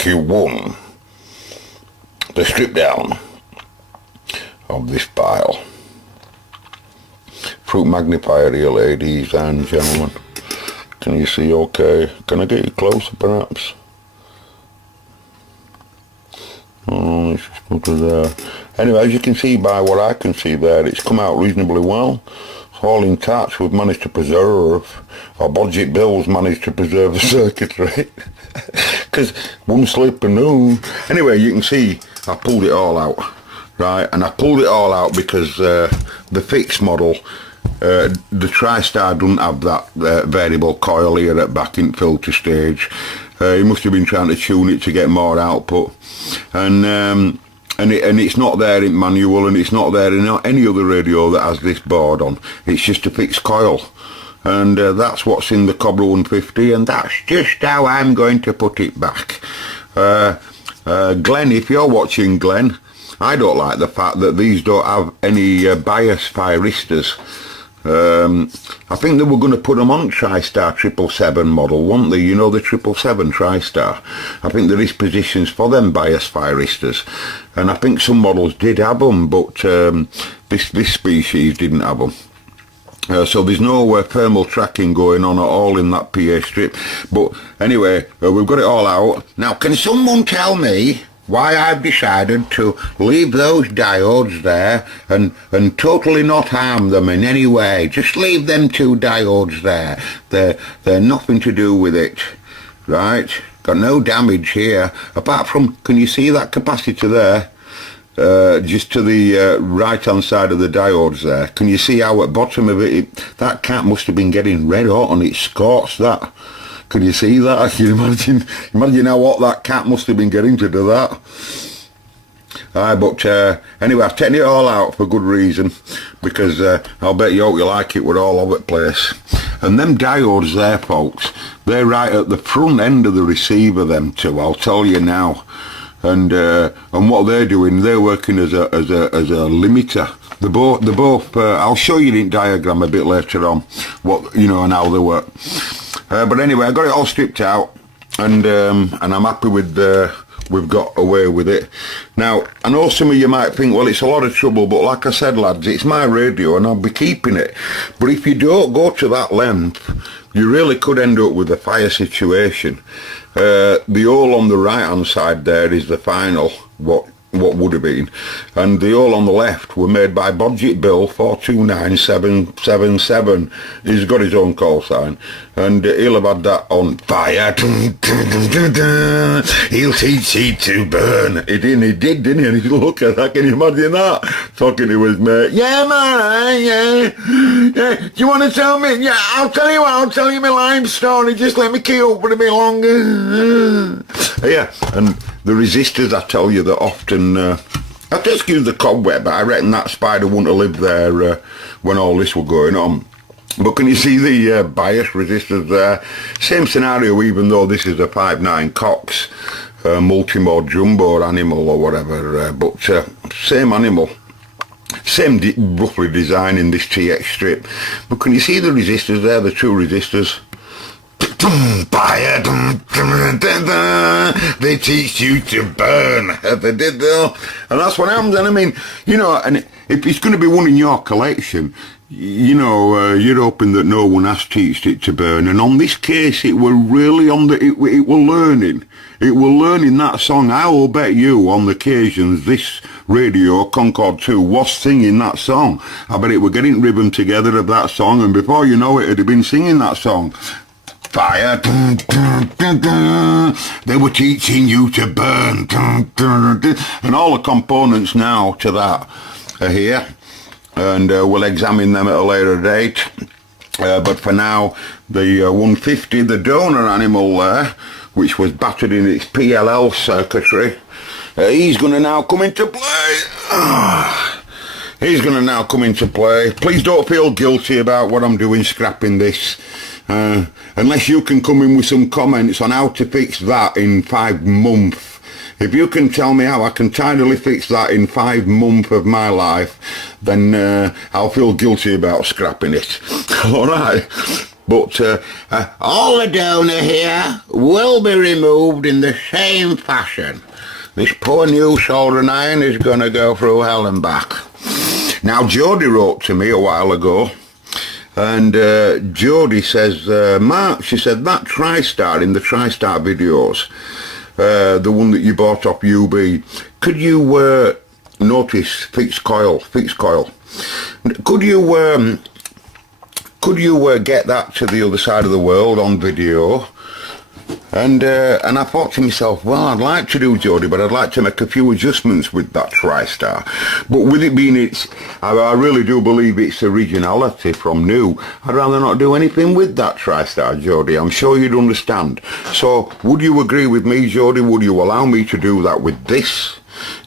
Q1, the strip down of this pile. Fruit magnifier here, ladies and gentlemen. Can you see okay? Can I get you closer perhaps? Oh, let's just put it there. Anyway, as you can see by what I can see there, it's come out reasonably well. It's all intact. We've managed to preserve, our budget bills managed to preserve the circuitry. Because one slip and no. Anyway, you can see I pulled it all out, right? And I pulled it all out because the fixed model, the TriStar doesn't have that variable coil here at back in filter stage. He must have been trying to tune it to get more output, and it's not there in manual, and it's not there in any other radio that has this board on. It's just a fixed coil, and that's what's in the Cobra 150, and that's just how I'm going to put it back. Glenn, if you're watching, Glenn, I don't like the fact that these don't have any bias thyristors. I think they were going to put them on TriStar 777 model, weren't they? You know, the 777 TriStar. I think there is positions for them bias thyristors, and I think some models did have them, but this species didn't have them. So there's no thermal tracking going on at all in that PA strip. But anyway, we've got it all out. Now, can someone tell me why I've decided to leave those diodes there and totally not harm them in any way? Just leave them two diodes there. They're nothing to do with it, right? Got no damage here, apart from, can you see that capacitor there? Just to the right hand side of the diodes there. Can you see how at bottom of it, that cap must have been getting red hot and it scorched that. Can you see that? Can you imagine how hot that cat must have been getting to do that? But anyway, I've taken it all out for good reason, because I'll bet you hope you like it, we're all over the place. And them diodes there, folks, they're right at the front end of the receiver, them two, I'll tell you now. And what they're doing, they're working as a limiter. They're both I'll show you in diagram a bit later on, what, you know, and how they work. But anyway, I got it all stripped out, and I'm happy with we've got away with it. Now, I know some of you might think, well, it's a lot of trouble, but like I said, lads, it's my radio and I'll be keeping it. But if you don't go to that length, you really could end up with a fire situation. The hole on the right hand side there is the final, what would have been, and the hole on the left were made by Budget Bill 429777. He's got his own call sign, and he'll have had that on fire. He'll teach you to burn. He did, didn't he? And look at that, can you imagine that? Talking to his mate. Yeah, man, yeah. Do you want to tell me? Yeah, I'll tell you what, I'll tell you my life story, just let me keep up for a bit longer. Yeah, and the resistors, I tell you, that often, I've just used the cobweb, but I reckon that spider wouldn't have lived there when all this was going on. But can you see the bias resistors there? Same scenario, even though this is a 5.9 Cox multi-mode jumbo animal or whatever, but same animal. Same roughly design in this TX strip. But can you see the resistors there, the two resistors? Fire, they teach you to burn. They did though, and that's what happens. And I mean, you know, and if it's going to be one in your collection, you know, you're hoping that no one has taught it to burn. And on this case, it were really on the, it were learning. It were learning that song. I will bet you on the occasions this radio, Concord 2, was singing that song. I bet it were getting ribbon together of that song, and before you know it, it'd have been singing that song. Fire, they were teaching you to burn, and all the components now to that are here, and we'll examine them at a later date. But for now, the 150, the donor animal there, which was battered in its PLL circuitry, he's going to now come into play. He's going to now come into play. Please don't feel guilty about what I'm doing, scrapping this. Unless you can come in with some comments on how to fix that in 5 months. If you can tell me how I can tidily fix that in 5 months of my life, then I'll feel guilty about scrapping it. Alright. But all the donor here will be removed in the same fashion. This poor new soldering iron is going to go through hell and back. Now, Jodie wrote to me a while ago, and Jodie says, Mark, she said, that TriStar in the TriStar videos, the one that you bought off UB, could you notice fixed coil? Could you get that to the other side of the world on video? And I thought to myself, well, I'd like to do, Jodie, but I'd like to make a few adjustments with that TriStar. But with it being I really do believe it's originality from new. I'd rather not do anything with that TriStar, Jodie. I'm sure you'd understand. So, would you agree with me, Jodie? Would you allow me to do that with this?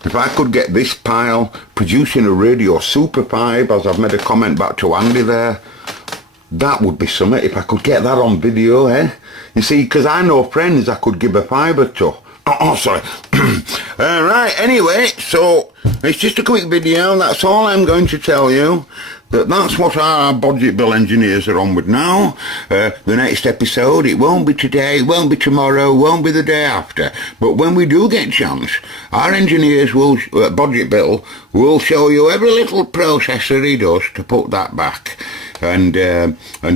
If I could get this pile producing a Radio Super 5, as I've made a comment back to Andy there, that would be something. If I could get that on video, eh? You see, because I know friends I could give a fibre to. Oh, sorry. Right, anyway, so it's just a quick video. That's all I'm going to tell you. That's what our budget bill engineers are on with now. The next episode, it won't be today, it won't be tomorrow, it won't be the day after. But when we do get a chance, our engineers will, budget bill, will show you every little process that he does to put that back. And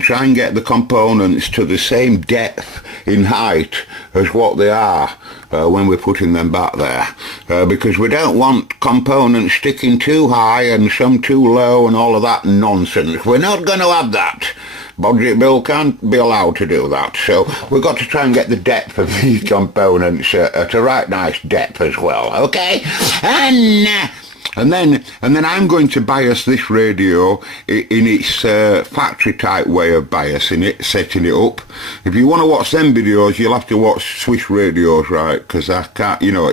try and get the components to the same depth in height as what they are when we're putting them back there. Because we don't want components sticking too high and some too low and all of that nonsense. We're not going to have that. Budget bill can't be allowed to do that. So we've got to try and get the depth of these components at a right nice depth as well, okay? And then I'm going to bias this radio in its factory type way of biasing it, setting it up. If you want to watch them videos, you'll have to watch Swiss radios, right? Because I can't, you know,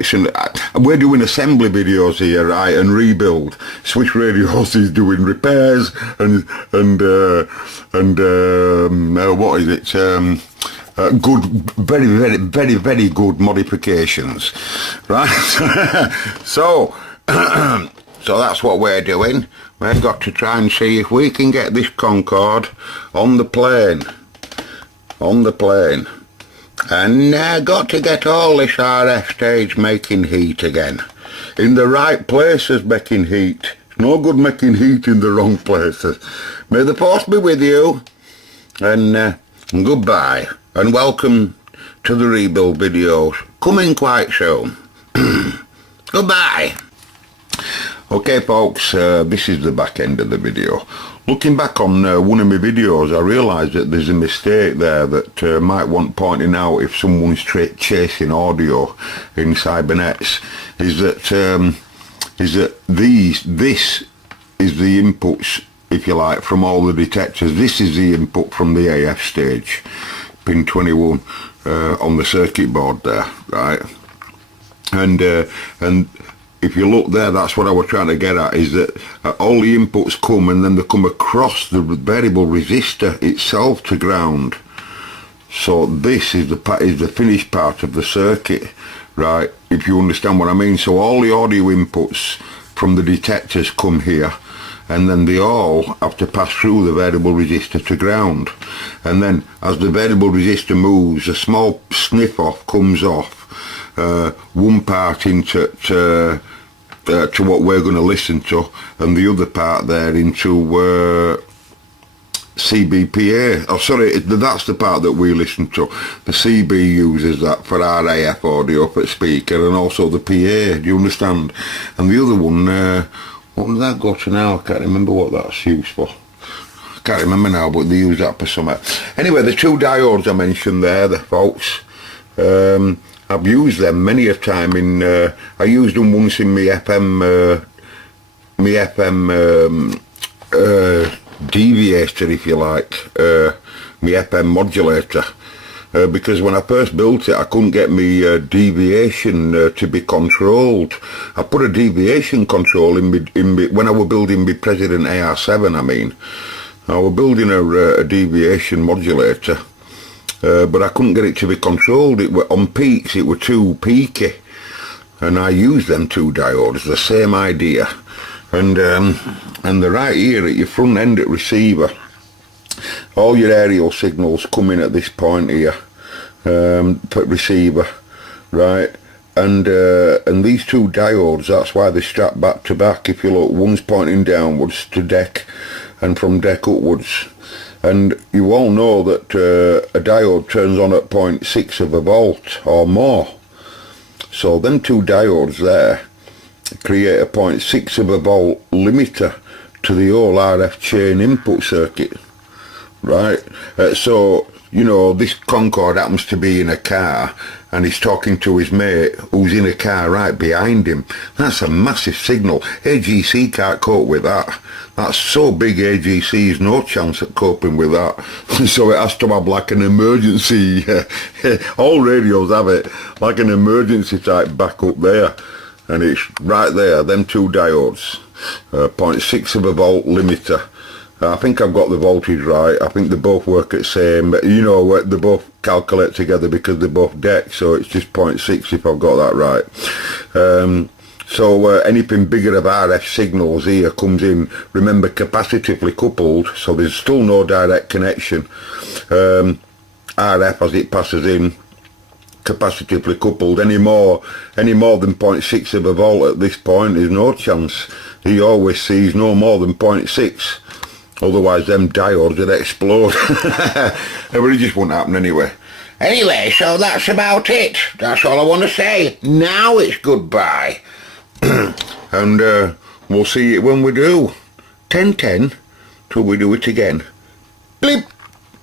we're doing assembly videos here, right, and rebuild. Swiss radios is doing repairs and what is it? Good, very good modifications, right? So that's what we're doing. We've got to try and see if we can get this Concord on the plane. And got to get all this RF stage making heat again. In the right places making heat. It's no good making heat in the wrong places. May the force be with you. And goodbye. And welcome to the rebuild videos. Coming quite soon. Goodbye. Okay folks, this is the back end of the video. Looking back on one of my videos, I realised that there's a mistake there that might want pointing out if someone's chasing audio in cybernetics. Is that this is the inputs, if you like, from all the detectors. This is the input from the AF stage, pin 21 on the circuit board there, right? And if you look there, that's what I was trying to get at, is that all the inputs come and then they come across the variable resistor itself to ground. So this is the finished part of the circuit, right, if you understand what I mean. So all the audio inputs from the detectors come here, and then they all have to pass through the variable resistor to ground. And then as the variable resistor moves, a small sniff off comes off, one part into to what we're going to listen to, and the other part there into CBPA. Oh sorry, that's the part that we listen to. The CB uses that for our AF audio for speaker, and also the PA, do you understand? And the other one, what does that go to now? I can't remember what that's used for. I can't remember now, but they use that for something. Anyway, the two diodes I mentioned there, the folks, I've used them many a time in, I used them once in my FM deviator, if you like, my FM modulator, because when I first built it I couldn't get my deviation to be controlled. I put a deviation control in me when I was building my President AR7, I mean. I was building a deviation modulator, but I couldn't get it to be controlled. It were on peaks, it were too peaky, and I used them two diodes, the same idea. And the right here at your front end at receiver, all your aerial signals come in at this point here, receiver, right? And these two diodes, that's why they're strapped back to back. If you look, one's pointing downwards to deck and from deck upwards. And you all know that a diode turns on at 0.6 of a volt or more. So them two diodes there create a 0.6 of a volt limiter to the whole RF chain input circuit, right? So, you know, this Concord happens to be in a car and he's talking to his mate who's in a car right behind him. That's a massive signal. AGC can't cope with that. That's so big, AGC's no chance at coping with that. So it has to have like an emergency, all radios have it, like an emergency type backup there. And it's right there, them two diodes, 0.6 of a volt limiter. I think I've got the voltage right. I think they both work at the same, you know, they both calculate together because they're both decks, so it's just 0.6 if I've got that right. So anything bigger of RF signals here comes in, remember, capacitively coupled, so there's still no direct connection. RF as it passes in, capacitively coupled. Any more than 0.6 of a volt at this point is no chance. He always sees no more than 0.6. Otherwise them diodes would explode. But it just won't happen anyway. Anyway, so that's about it. That's all I want to say. Now it's goodbye. And we'll see it when we do. 10-10 till we do it again. Blip.